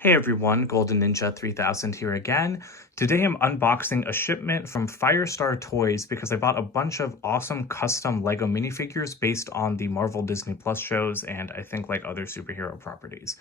Hey everyone, Golden Ninja 3000 here again. Today I'm unboxing a shipment from Firestar Toys because I bought a bunch of awesome custom Lego minifigures based on the Marvel Disney Plus shows and I think like other superhero properties.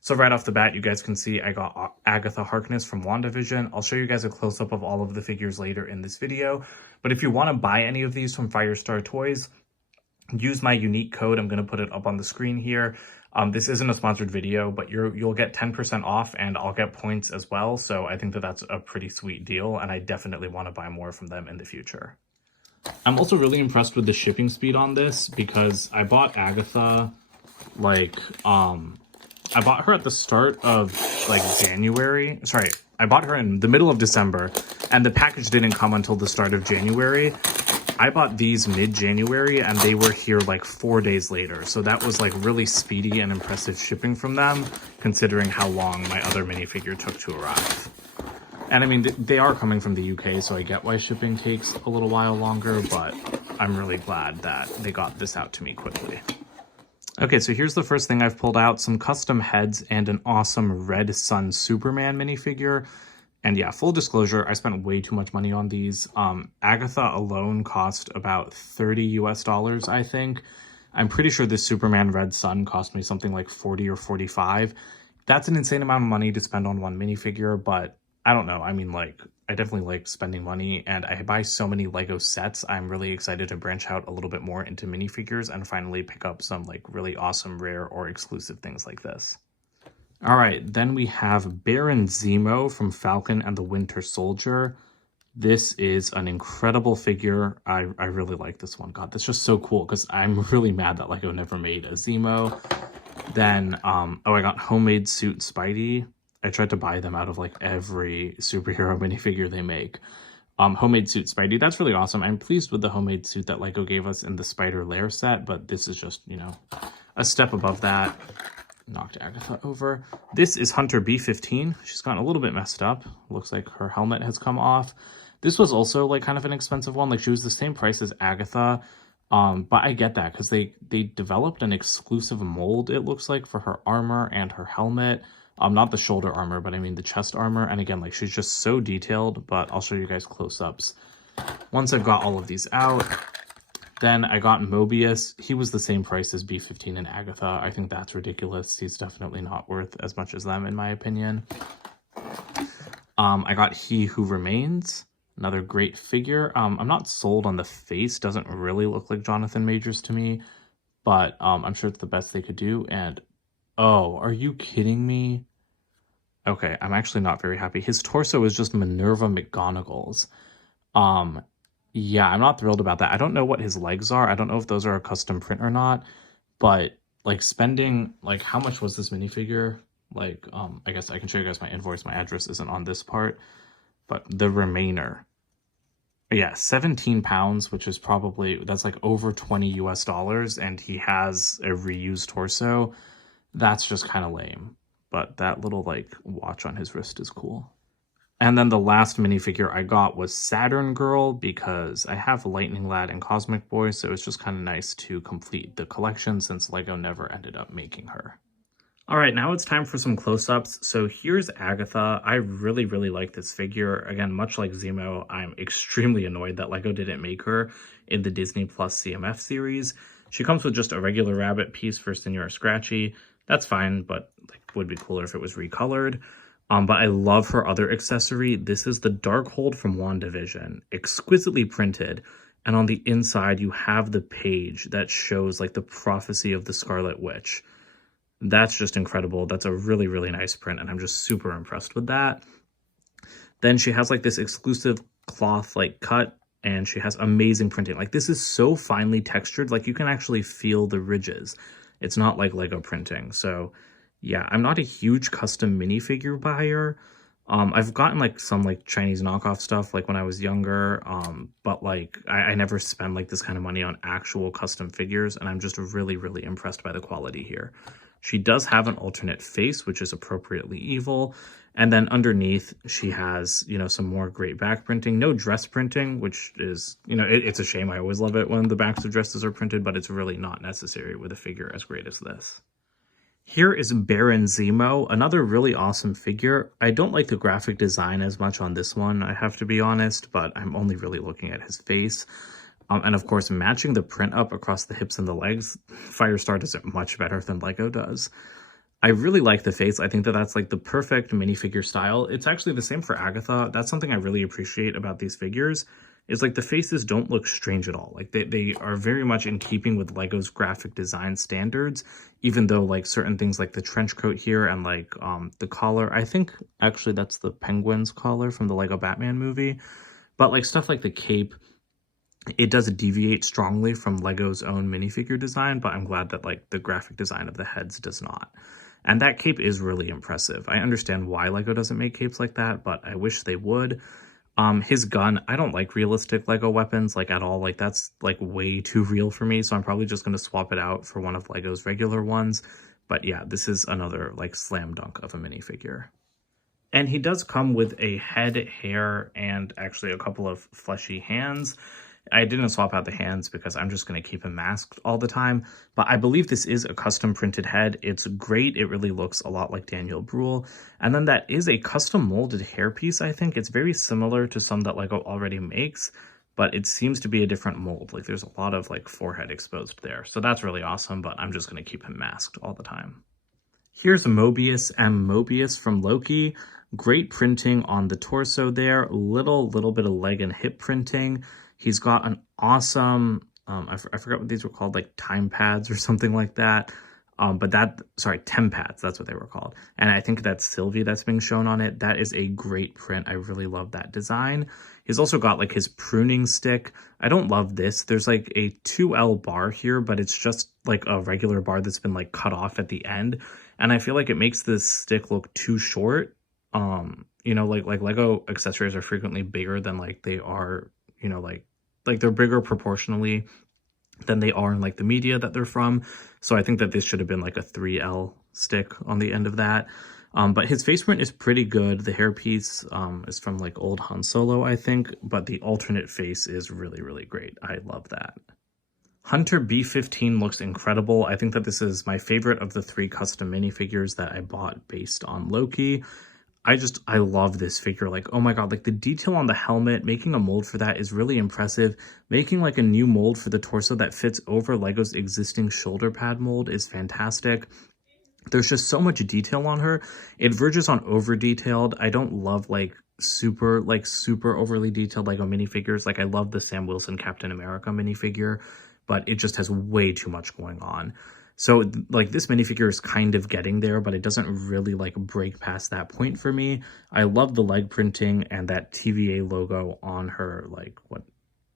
So right off the bat, you guys can see I got Agatha Harkness from WandaVision. I'll show you guys a close-up of all of the figures later in this video. But if you want to buy any of these from Firestar Toys, use my unique code. I'm going to put it up on the screen here. This isn't a sponsored video, but you'll get 10% off and I'll get points as well. So I think that that's a pretty sweet deal and I definitely want to buy more from them in the future. I'm also really impressed with the shipping speed on this because I bought Agatha I bought her at the start of January. Sorry, I bought her in the middle of December and the package didn't come until the start of January. I bought these mid-January and they were here 4 days later. So that was really speedy and impressive shipping from them, considering how long my other minifigure took to arrive. And I mean, they are coming from the UK, so I get why shipping takes a little while longer, but I'm really glad that they got this out to me quickly. Okay, so here's the first thing I've pulled out, some custom heads and an awesome red Sun Superman minifigure. And yeah, full disclosure, I spent way too much money on these. Agatha alone cost about $30 US, I think. I'm pretty sure this Superman Red Sun cost me something like 40 or 45. That's an insane amount of money to spend on one minifigure, but I don't know. I mean, I definitely like spending money, and I buy so many Lego sets. I'm really excited to branch out a little bit more into minifigures and finally pick up some really awesome, rare, or exclusive things like this. All right, then we have Baron Zemo from Falcon and the Winter Soldier. This is an incredible figure. I really like this one. God, that's just so cool because I'm really mad that Lego never made a Zemo. Then, I got Homemade Suit Spidey. I tried to buy them out of every superhero minifigure they make. Homemade Suit Spidey, that's really awesome. I'm pleased with the homemade suit that Lego gave us in the Spider Lair set, but this is just, a step above that. Knocked Agatha over. This is Hunter B15. She's gotten a little bit messed up. Looks like her helmet has come off. This was also kind of an expensive one. She was the same price as Agatha. But I get that because they developed an exclusive mold, it looks like, for her armor and her helmet. Not the shoulder armor, but I mean the chest armor. And again, she's just so detailed, but I'll show you guys close-ups. Once I've got all of these out, then I got Mobius. He was the same price as B15 and Agatha. I think that's ridiculous. He's definitely not worth as much as them, in my opinion. I got He Who Remains. Another great figure. I'm not sold on the face. Doesn't really look like Jonathan Majors to me. But I'm sure it's the best they could do. And, oh, are you kidding me? Okay, I'm actually not very happy. His torso is just Minerva McGonagall's. Yeah, I'm not thrilled about that. I don't know what his legs are. I don't know if those are a custom print or not, but spending how much was this minifigure? I guess I can show you guys my invoice. My address isn't on this part, but the remainder. Yeah, 17 pounds, which is probably, that's over $20 US, and he has a reused torso. That's just kind of lame, but that little watch on his wrist is cool. And then the last minifigure I got was Saturn Girl because I have Lightning Lad and Cosmic Boy, so it's just kind of nice to complete the collection since Lego never ended up making her. All right, now it's time for some close-ups. So here's Agatha. I really, really like this figure. Again, much like Zemo, I'm extremely annoyed that Lego didn't make her in the Disney Plus CMF series. She comes with just a regular rabbit piece for Senora Scratchy. That's fine, but would be cooler if it was recolored. But I love her other accessory. This is the Darkhold from WandaVision, exquisitely printed. And on the inside, you have the page that shows the prophecy of the Scarlet Witch. That's just incredible. That's a really, really nice print, and I'm just super impressed with that. Then she has this exclusive cloth cut, and she has amazing printing. This is so finely textured, you can actually feel the ridges. It's not like Lego printing, so yeah, I'm not a huge custom minifigure buyer. I've gotten some Chinese knockoff stuff when I was younger, but I never spend this kind of money on actual custom figures, and I'm just really, really impressed by the quality here. She does have an alternate face, which is appropriately evil, and then underneath she has, some more great back printing. No dress printing, which is, it's a shame. I always love it when the backs of dresses are printed, but it's really not necessary with a figure as great as this. Here is Baron Zemo, another really awesome figure. I don't like the graphic design as much on this one, I have to be honest, but I'm only really looking at his face. And of course, matching the print up across the hips and the legs, Firestar does it much better than Lego does. I really like the face. I think that that's like the perfect minifigure style. It's actually the same for Agatha. That's something I really appreciate about these figures, is like the faces don't look strange at all. Like they are very much in keeping with Lego's graphic design standards, even though like certain things like the trench coat here and like the collar, I think actually that's the Penguin's collar from the Lego Batman movie. But like stuff like the cape, it does deviate strongly from Lego's own minifigure design, but I'm glad that like the graphic design of the heads does not. And that cape is really impressive. I understand why Lego doesn't make capes like that, but I wish they would. His gun, I don't like realistic Lego weapons like at all. Like that's like way too real for me. So I'm probably just going to swap it out for one of Lego's regular ones. But yeah, this is another like slam dunk of a minifigure. And he does come with a head, hair, and actually a couple of fleshy hands. I didn't swap out the hands because I'm just going to keep him masked all the time. But I believe this is a custom printed head. It's great. It really looks a lot like Daniel Bruhl. And then that is a custom molded hairpiece, I think. It's very similar to some that Lego already makes, but it seems to be a different mold. Like there's a lot of like forehead exposed there. So that's really awesome, but I'm just going to keep him masked all the time. Here's Mobius and Mobius from Loki. Great printing on the torso there. Little bit of leg and hip printing. He's got an awesome, I forgot what these were called, like time pads or something like that. Sorry, Tem pads, that's what they were called. And I think that's Sylvie that's being shown on it. That is a great print. I really love that design. He's also got like his pruning stick. I don't love this. There's like a 2L bar here, but it's just like a regular bar that's been like cut off at the end. And I feel like it makes this stick look too short. You know, like Lego accessories are frequently bigger than like they are, you know, like they're bigger proportionally than they are in like the media that they're from. So I think that this should have been like a 3L stick on the end of that. But his face print is pretty good. The hairpiece is from like old Han Solo, I think, but the alternate face is really great. I love that. Hunter B15 looks incredible. I think that this is my favorite of the 3 custom minifigures that I bought based on Loki. I love this figure. Like, oh my god, like the detail on the helmet, making a mold for that is really impressive. Making like a new mold for the torso that fits over Lego's existing shoulder pad mold is fantastic. There's just so much detail on her. It verges on over detailed. I don't love like super overly detailed Lego minifigures. Like I love the Sam Wilson Captain America minifigure, but it just has way too much going on. So like this minifigure is kind of getting there, but it doesn't really like break past that point for me. I love the leg printing and that TVA logo on her like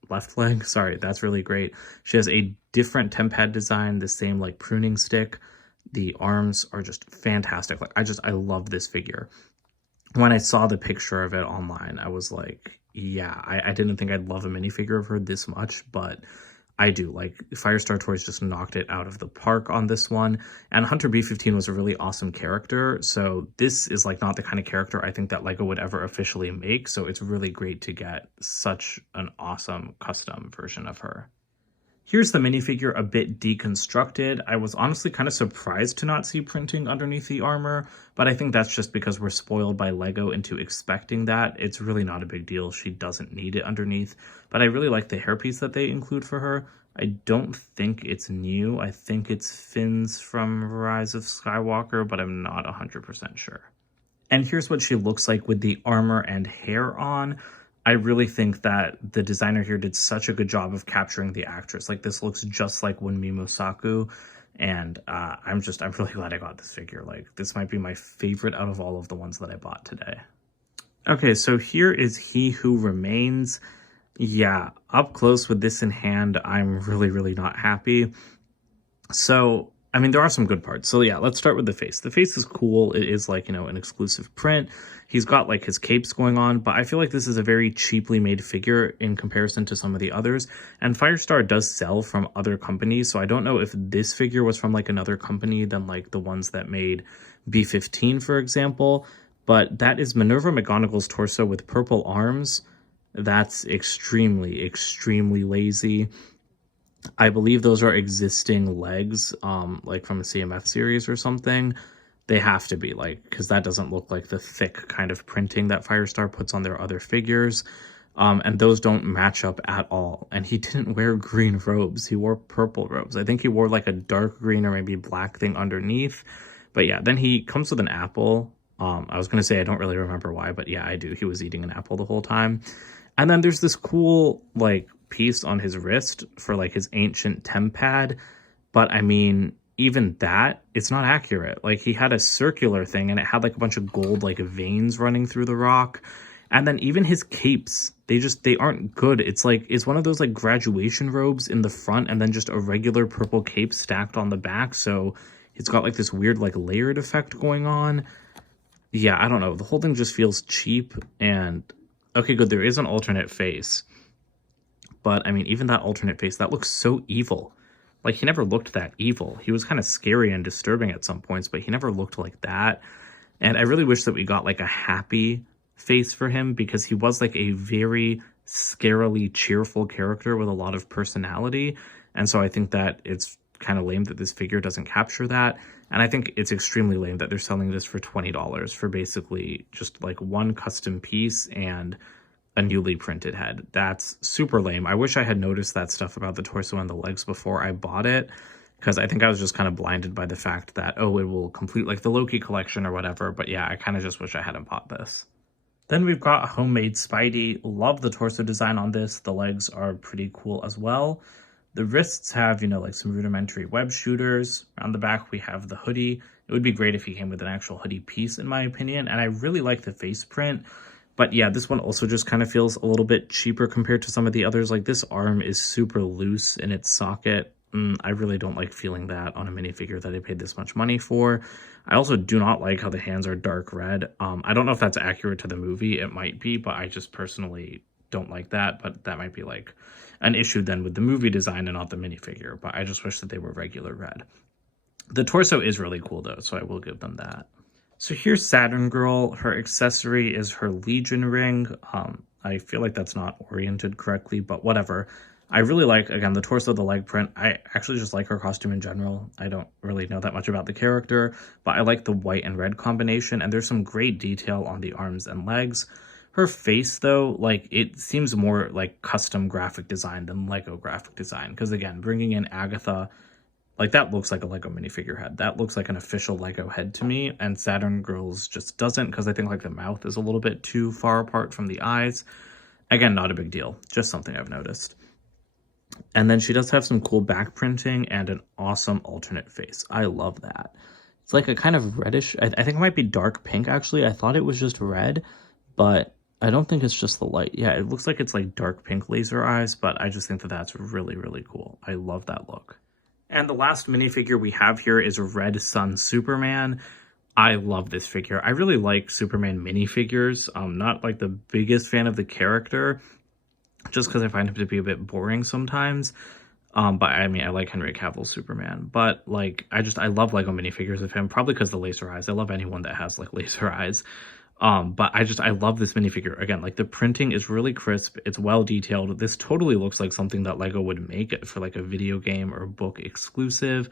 left leg. Sorry, that's really great. She has a different temp pad design, the same like pruning stick. The arms are just fantastic. Like I love this figure. When I saw the picture of it online, I was like, yeah, I didn't think I'd love a minifigure of her this much, but I do. Like Firestar Toys just knocked it out of the park on this one. And Hunter B15 was a really awesome character. So this is like not the kind of character I think that Lego would ever officially make. So it's really great to get such an awesome custom version of her. Here's the minifigure a bit deconstructed. I was honestly kind of surprised to not see printing underneath the armor, but I think that's just because we're spoiled by Lego into expecting that. It's really not a big deal. She doesn't need it underneath, but I really like the hairpiece that they include for her. I don't think it's new. I think it's Finn's from Rise of Skywalker, but I'm not 100% sure. And here's what she looks like with the armor and hair on. I really think that the designer here did such a good job of capturing the actress. Like this looks just like Wunmi Mosaku, and I'm really glad I got this figure. Like this might be my favorite out of all of the ones that I bought today. Okay, so here is He Who Remains. Yeah, up close with this in hand, I'm really not happy. So I mean, there are some good parts. So yeah, let's start with the face. The face is cool. It is like, you know, an exclusive print. He's got like his capes going on, but I feel like this is a very cheaply made figure in comparison to some of the others. And Firestar does sell from other companies, so I don't know if this figure was from like another company than like the ones that made B15, for example. But that is Minerva McGonagall's torso with purple arms. That's extremely lazy. I believe those are existing legs, like from a CMF series or something. They have to be, like, because that doesn't look like the thick kind of printing that Firestar puts on their other figures. And those don't match up at all. And he didn't wear green robes. He wore purple robes. I think he wore like a dark green or maybe black thing underneath. But yeah, then he comes with an apple. I was going to say I don't really remember why, but yeah, I do. He was eating an apple the whole time. And then there's this cool like piece on his wrist for like his ancient tempad. But I mean, even that, it's not accurate. Like he had a circular thing and it had like a bunch of gold like veins running through the rock. And then even his capes, they aren't good. It's like, it's one of those like graduation robes in the front and then just a regular purple cape stacked on the back. So it's got like this weird like layered effect going on. Yeah, I don't know. The whole thing just feels cheap. And okay, good. There is an alternate face. But I mean, even that alternate face, that looks so evil. Like he never looked that evil. He was kind of scary and disturbing at some points, but he never looked like that. And I really wish that we got like a happy face for him, because he was like a very scarily cheerful character with a lot of personality. And so I think that it's kind of lame that this figure doesn't capture that. And I think it's extremely lame that they're selling this for $20 for basically just like one custom piece and a newly printed head. That's super lame. I wish I had noticed that stuff about the torso and the legs before I bought it, because I think I was just kind of blinded by the fact that, oh, it will complete like the Loki collection or whatever. But yeah, I kind of just wish I hadn't bought this. Then we've got a homemade Spidey. Love the torso design on this. The legs are pretty cool as well. The wrists have, you know, like some rudimentary web shooters. On the back, we have the hoodie. It would be great if he came with an actual hoodie piece, in my opinion. And I really like the face print. But yeah, this one also just kind of feels a little bit cheaper compared to some of the others. Like this arm is super loose in its socket. I really don't like feeling that on a minifigure that I paid this much money for. I also do not like how the hands are dark red. I don't know if that's accurate to the movie. It might be, but I just personally don't like that. But that might be like an issue then with the movie design and not the minifigure. But I just wish that they were regular red. The torso is really cool though, so I will give them that. So here's Saturn Girl. Her accessory is her Legion ring. I feel like that's not oriented correctly, but whatever. I really like, again, the torso, the leg print. I actually just like her costume in general. I don't really know that much about the character, but I like the white and red combination, and there's some great detail on the arms and legs. Her face, though, like, it seems more like custom graphic design than Lego graphic design, because, again, bringing in Agatha, like, that looks like a Lego minifigure head. That looks like an official Lego head to me, and Saturn Girl's just doesn't, because I think, like, the mouth is a little bit too far apart from the eyes. Again, not a big deal, just something I've noticed. And then she does have some cool back printing and an awesome alternate face. I love that. It's like a kind of reddish, I think it might be dark pink, actually. I thought it was just red, but I don't think it's just the light. Yeah, it looks like it's like dark pink laser eyes, but I just think that that's really, really cool. I love that look. And the last minifigure we have here is Red Sun Superman. I love this figure. I really like Superman minifigures. I'm not like the biggest fan of the character, just because I find him to be a bit boring sometimes. But I mean, I like Henry Cavill's Superman. But like, I love Lego minifigures of him, probably because the laser eyes. I love anyone that has like laser eyes. But I love this minifigure. Again, like the printing is really crisp. It's well detailed. This totally looks like something that Lego would make for like a video game or book exclusive.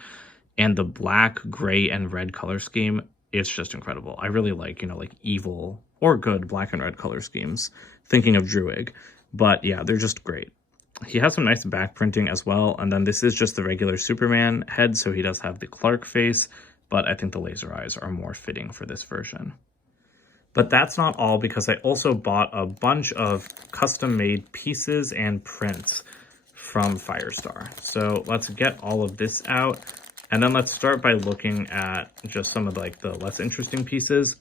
And the black, gray, and red color scheme, it's just incredible. I really like, you know, like evil or good black and red color schemes. Thinking of Druig. But yeah, they're just great. He has some nice back printing as well. And then this is just the regular Superman head. So he does have the Clark face. But I think the laser eyes are more fitting for this version. But that's not all, because I also bought a bunch of custom-made pieces and prints from Firestar. So let's get all of this out. And then let's start by looking at just some of like the less interesting pieces.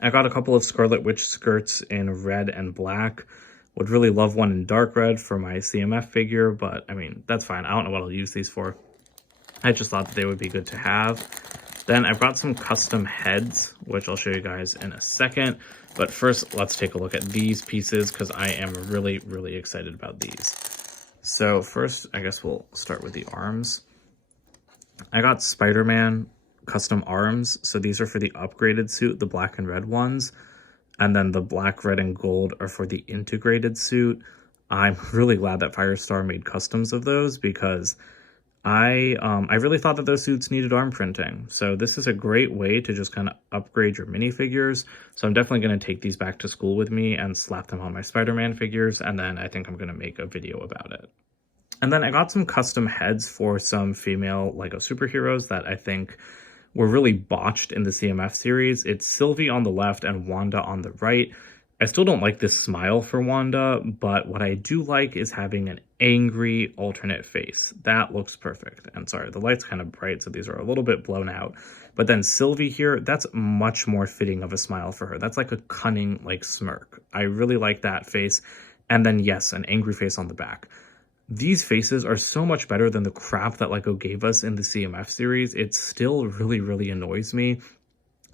I got a couple of Scarlet Witch skirts in red and black. Would really love one in dark red for my CMF figure, but I mean, that's fine. I don't know what I'll use these for. I just thought that they would be good to have. Then I've got some custom heads, which I'll show you guys in a second. But first, let's take a look at these pieces, because I am really, really excited about these. So first, I guess we'll start with the arms. I got Spider-Man custom arms. So these are for the upgraded suit, the black and red ones. And then the black, red, and gold are for the integrated suit. I'm really glad that Firestar made customs of those because I really thought that those suits needed arm printing. So this is a great way to just kind of upgrade your minifigures. So I'm definitely going to take these back to school with me and slap them on my Spider-Man figures. And then I think I'm going to make a video about it. And then I got some custom heads for some female Lego superheroes that I think were really botched in the CMF series. It's Sylvie on the left and Wanda on the right. I still don't like this smile for Wanda, but what I do like is having an angry alternate face. That looks perfect. And sorry, the light's kind of bright, so these are a little bit blown out. But then Sylvie here, that's much more fitting of a smile for her. That's like a cunning, like, smirk. I really like that face. And then, yes, an angry face on the back. These faces are so much better than the crap that Lego gave us in the CMF series. It still really, really annoys me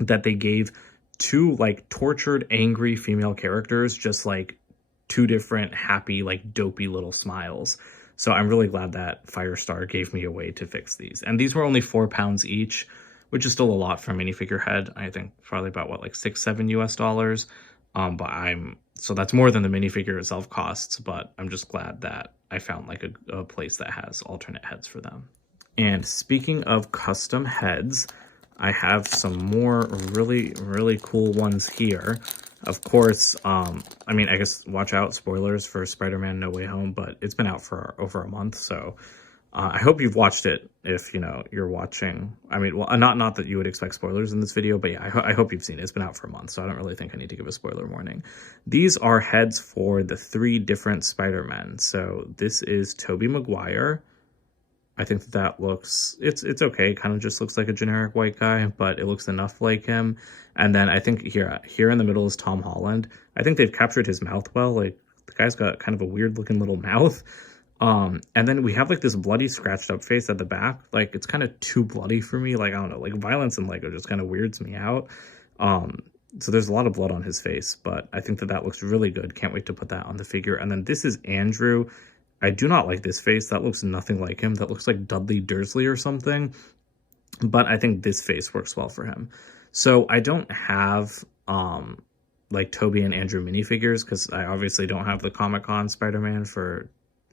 that they gave two, like, tortured, angry female characters just, like, two different happy, like, dopey little smiles. So I'm really glad that Firestar gave me a way to fix these. And these were only £4 each, which is still a lot for a minifigure head. I think probably about, what, like $6-7 US. So that's more than the minifigure itself costs, but I'm just glad that I found, like, a place that has alternate heads for them. And speaking of custom heads, I have some more really, really cool ones here. Of course, I mean, I guess watch out, spoilers for Spider-Man No Way Home, but it's been out for over a month, so I hope you've watched it if, you know, you're watching. I mean, well, not that you would expect spoilers in this video, but yeah, I hope you've seen it. It's been out for a month, so I don't really think I need to give a spoiler warning. These are heads for the 3 different Spider-Men. So this is Toby Maguire. I think that looks, it's okay. It kind of just looks like a generic white guy, but it looks enough like him. And then I think here in the middle is Tom Holland. I think they've captured his mouth well. Like, the guy's got kind of a weird looking little mouth. And then we have, like, this bloody scratched up face at the back. Like, it's kind of too bloody for me. Like, I don't know, like, violence in Lego just kind of weirds me out. So there's a lot of blood on his face, but I think that looks really good. Can't wait to put that on the figure. And then this is Andrew. I do not like this face. That looks nothing like him. That looks like Dudley Dursley or something. But I think this face works well for him. So I don't have like Toby and Andrew minifigures because I obviously don't have the Comic-Con Spider-Man for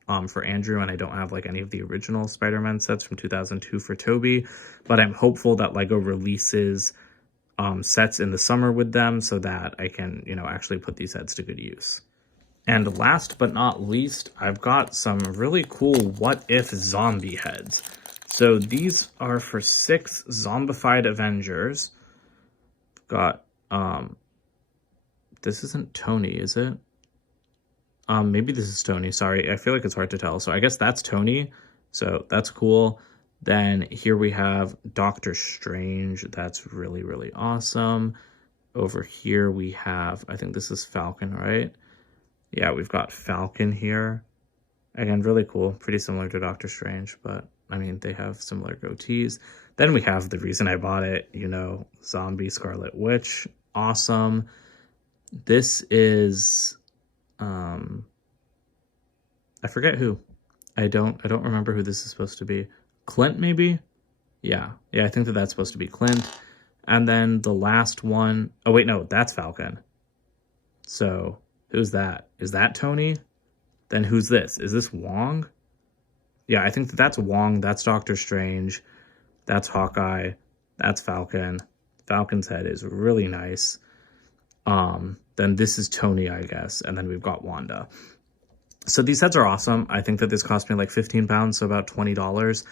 Andrew, and I don't have, like, any of the original Spider-Man sets from 2002 for Toby. But I'm hopeful that Lego releases sets in the summer with them so that I can, you know, actually put these heads to good use. And last but not least, I've got some really cool what-if zombie heads. So these are for 6 zombified Avengers. Got, this isn't Tony, is it? Maybe this is Tony, sorry. I feel like it's hard to tell. So I guess that's Tony. So that's cool. Then here we have Doctor Strange. That's really, really awesome. Over here we have, I think this is Falcon, right? Yeah, we've got Falcon here. Again, really cool. Pretty similar to Doctor Strange, but I mean, they have similar goatees. Then we have the reason I bought it, you know, zombie Scarlet Witch. Awesome. This is, I forget who. I don't remember who this is supposed to be. Clint, maybe? Yeah, I think that's supposed to be Clint. And then the last one, oh wait, no, that's Falcon. So who's that? Is that Tony? Then who's this? Is this Wong? Yeah, I think that's Wong. That's Doctor Strange. That's Hawkeye. That's Falcon. Falcon's head is really nice. Then this is Tony, I guess. And then we've got Wanda. So these sets are awesome. I think that this cost me like £15, so about $20.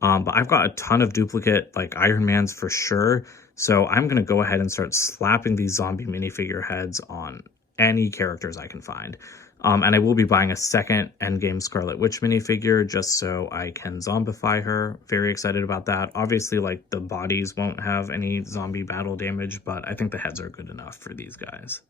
But I've got a ton of duplicate, like, Iron Mans for sure. So I'm going to go ahead and start slapping these zombie minifigure heads on any characters I can find. And I will be buying a second Endgame Scarlet Witch minifigure just so I can zombify her. Very excited about that. Obviously, like, the bodies won't have any zombie battle damage, but I think the heads are good enough for these guys.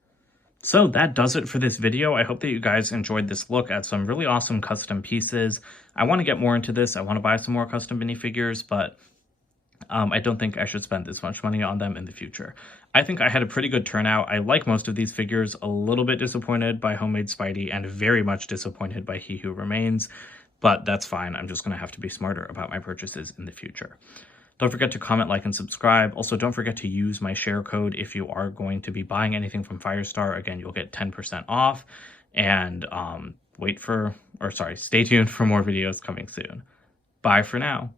So that does it for this video. I hope that you guys enjoyed this look at some really awesome custom pieces. I want to get more into this. I want to buy some more custom minifigures, but I don't think I should spend this much money on them in the future. I think I had a pretty good turnout. I like most of these figures, a little bit disappointed by Homemade Spidey and very much disappointed by He Who Remains, but that's fine. I'm just going to have to be smarter about my purchases in the future. Don't forget to comment, like, and subscribe. Also, don't forget to use my share code if you are going to be buying anything from Firestar. Again, you'll get 10% off. And stay tuned for more videos coming soon. Bye for now.